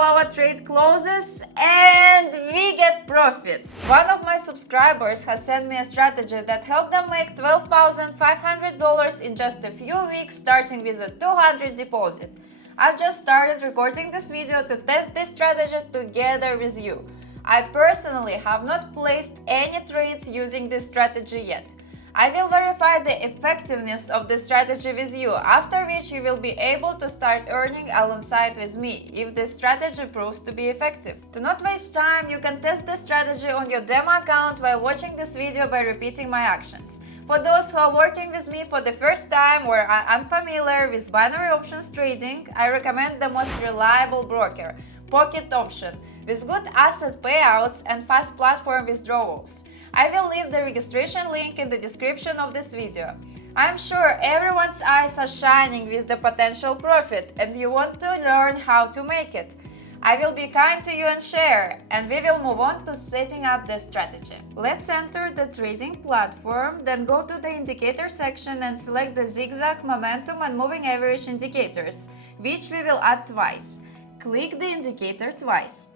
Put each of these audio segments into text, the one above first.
how our trade closes and we get profit. One of my subscribers has sent me a strategy that helped them make $12,500 in just a few weeks, starting with a $200 deposit. I've just started recording this video to test this strategy together with you. I personally have not placed any trades using this strategy yet. I will verify the effectiveness of this strategy with you, after which you will be able to start earning alongside with me if this strategy proves to be effective. To not waste time, you can test this strategy on your demo account while watching this video by repeating my actions. For those who are working with me for the first time or are unfamiliar with binary options trading, I recommend the most reliable broker, Pocket Option, with good asset payouts and fast platform withdrawals. I will leave the registration link in the description of this video. I'm sure everyone's eyes are shining with the potential profit and you want to learn how to make it. I will be kind to you and share, and we will move on to setting up the strategy. Let's enter the trading platform, then go to the indicator section and select the zigzag, momentum and moving average indicators, which we will add twice. Click the indicator twice.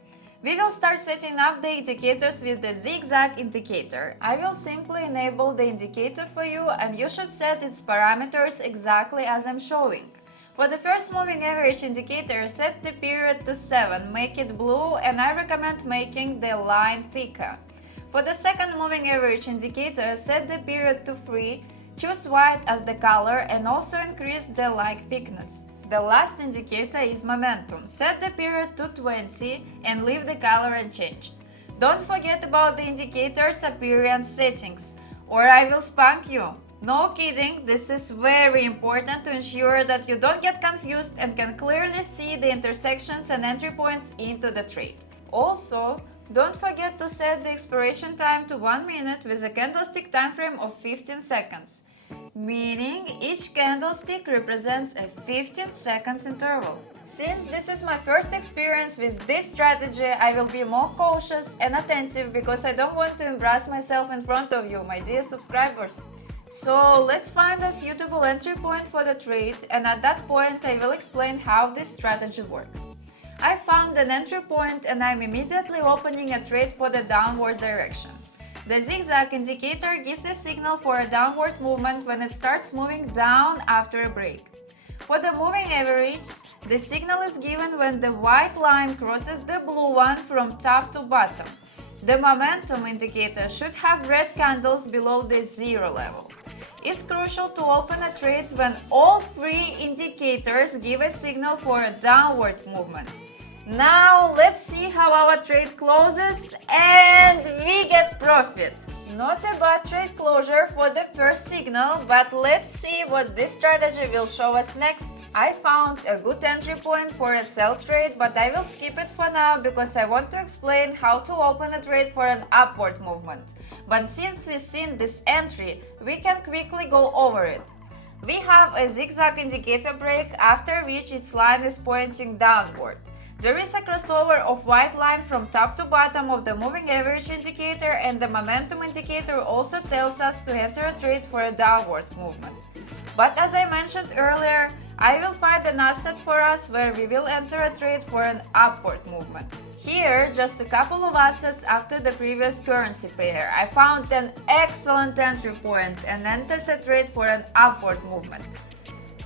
We will start setting up the indicators with the zigzag indicator. I will simply enable the indicator for you and you should set its parameters exactly as I'm showing. For the first moving average indicator, set the period to 7, make it blue, and I recommend making the line thicker. For the second moving average indicator, set the period to 3, choose white as the color and also increase the line thickness. The last indicator is momentum. Set the period to 20 and leave the color unchanged. Don't forget about the indicator's appearance settings, or I will spank you. No kidding, this is very important to ensure that you don't get confused and can clearly see the intersections and entry points into the trade. Also, don't forget to set the expiration time to 1 minute with a candlestick time frame of 15 seconds. Meaning each candlestick represents a 15 seconds interval. Since this is my first experience with this strategy, I will be more cautious and attentive because I don't want to embarrass myself in front of you, my dear subscribers. So let's find a suitable entry point for the trade, and at that point I will explain how this strategy works. I found an entry point and I'm immediately opening a trade for the downward direction. The zigzag indicator gives a signal for a downward movement when it starts moving down after a break. For the moving average, the signal is given when the white line crosses the blue one from top to bottom. The momentum indicator should have red candles below the zero level. It's crucial to open a trade when all three indicators give a signal for a downward movement. Now let's see how our trade closes and we get profit. Not a bad trade closure for the first signal, but let's see what this strategy will show us next. I found a good entry point for a sell trade, but I will skip it for now because I want to explain how to open a trade for an upward movement. But since we've seen this entry, we can quickly go over it. We have a zigzag indicator break, after which its line is pointing downward. There is a crossover of white line from top to bottom of the moving average indicator, and the momentum indicator also tells us to enter a trade for a downward movement. But as I mentioned earlier, I will find an asset for us where we will enter a trade for an upward movement. Here, just a couple of assets after the previous currency pair. I found an excellent entry point and entered a trade for an upward movement.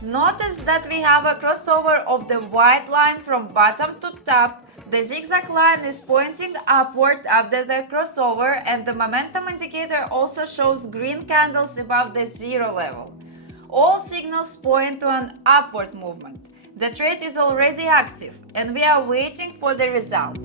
Notice that we have a crossover of the white line from bottom to top. The zigzag line is pointing upward after the crossover, and the momentum indicator also shows green candles above the zero level. All signals point to an upward movement. The trade is already active and we are waiting for the result.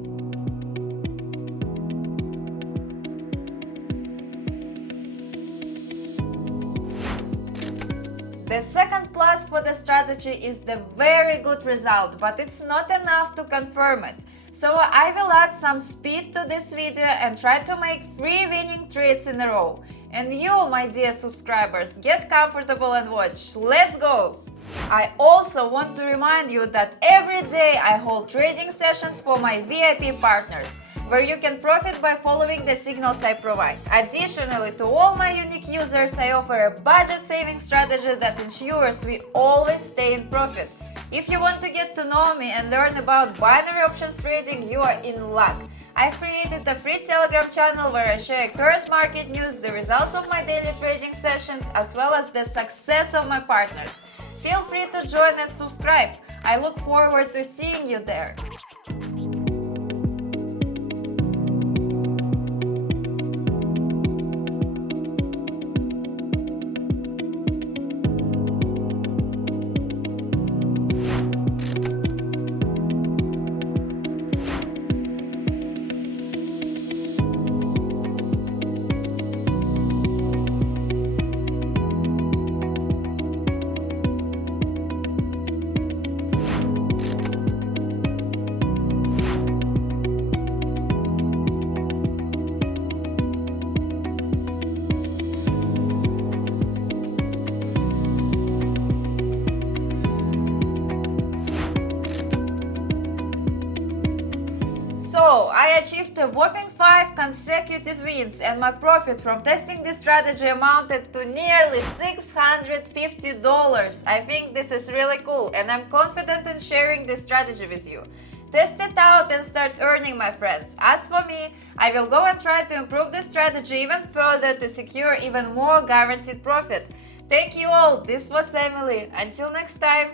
The second plus for the strategy is the very good result, but it's not enough to confirm it. So I will add some speed to this video and try to make 3 winning trades in a row. And you, my dear subscribers, get comfortable and watch. Let's go! I also want to remind you that every day I hold trading sessions for my VIP partners, where you can profit by following the signals I provide. Additionally, to all my unique users, I offer a budget saving strategy that ensures we always stay in profit. If you want to get to know me and learn about binary options trading, you are in luck. I've created a free Telegram channel where I share current market news, the results of my daily trading sessions, as well as the success of my partners. Feel free to join and subscribe. I look forward to seeing you there. So, I achieved a whopping 5 consecutive wins, and my profit from testing this strategy amounted to nearly $650. I think this is really cool, and I'm confident in sharing this strategy with you. Test it out and start earning, my friends. As for me, I will go and try to improve this strategy even further to secure even more guaranteed profit. Thank you all. This was Emily. Until next time.